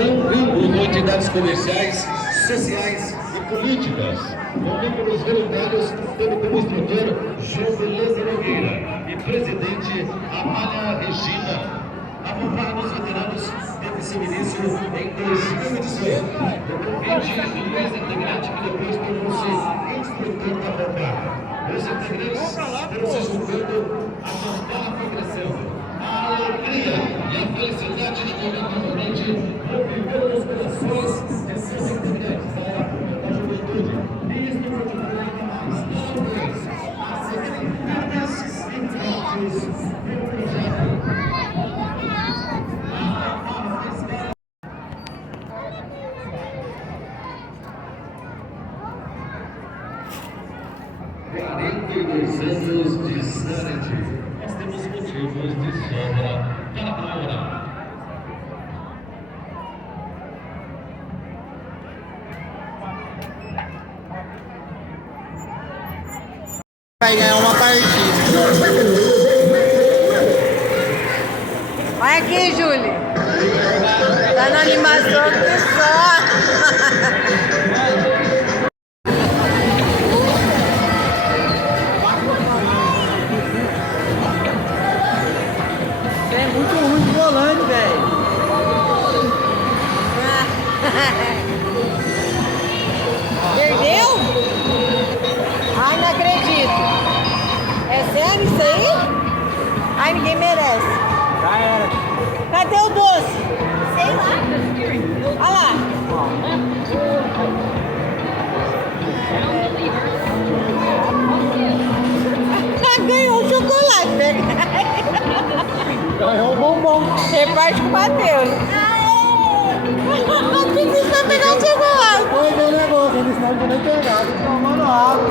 Unindo entidades comerciais, sociais e políticas. Membros voluntários, tendo como instrutor João Beleza Nogueira e presidente Amália Regina. A fanfarra dos veteranos teve seu início em 2018. O convite do ex-integrante que depois tornou-se instrutor da fanfarra. Os integrantes foram se juntando, a fanfarra foi crescendo. A alegria e a felicidade de comer novamente movimento nos corações de seus integrantes da juventude. E isso continua ainda mais. Parabéns a seguirem firmes e fortes pelo projeto. 42 anos de Sarandi. Nós temos motivos de sobra para comemorar. Vai ganhar uma partida. Olha aqui, Júlia. Tá na animação que só. É muito ruim de volante, velho. Perdeu? Ai, não acredito. É sério isso aí? Ai, ninguém merece. Já era. Cadê o doce? Sei lá. Olha lá. Ganhou o chocolate, né? Ganhou um bombom. Reparte com o Matheus. O que vai pegar o chocolate? Foi meu negócio, eles não vão nem pegar. Tô tomando água.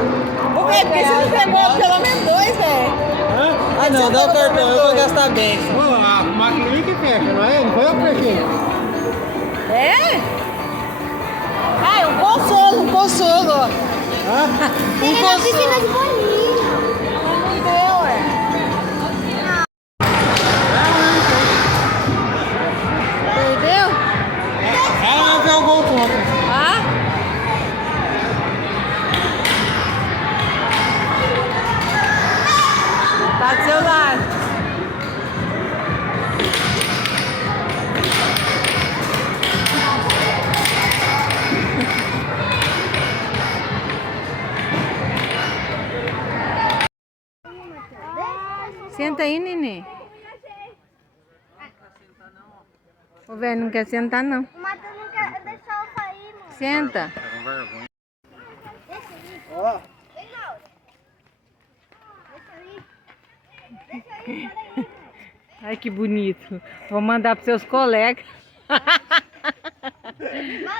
Por que você não pegou pelo menos dois, velho? Ah não, dá o cartão, eu vou gastar bem. A maquininha que fecha, não é? Não foi eu que fechei. É? Ah, um consolo, um consolo. Hã? Um consolo. De bolinha. Não deu, Perdeu? Ela não fez o gol contra. Ah? Tá do seu lado. Senta aí, neném. O velho não quer sentar, não. O Matheus não quer deixar eu sair, mano. Senta. Deixa aí. Ó. Vem, Laura. Deixa aí. Deixa aí, peraí. Ai, que bonito. Vou mandar para seus colegas.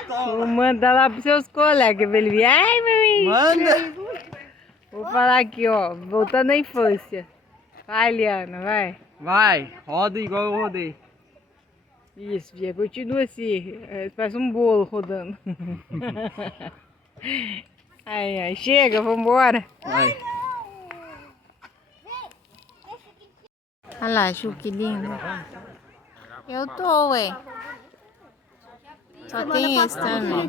Vou mandar lá para seus colegas. Ele vir. Ai, meu Manda. Vou falar aqui, ó. Voltando à infância. Vai, Liana, vai. Vai, roda igual eu rodei. Isso, Bia. Continua assim. Parece um bolo rodando. Ai, ai. Chega, vambora. Vai. Olha lá, Ju, que lindo. Eu tô, ué. Só tem esse também.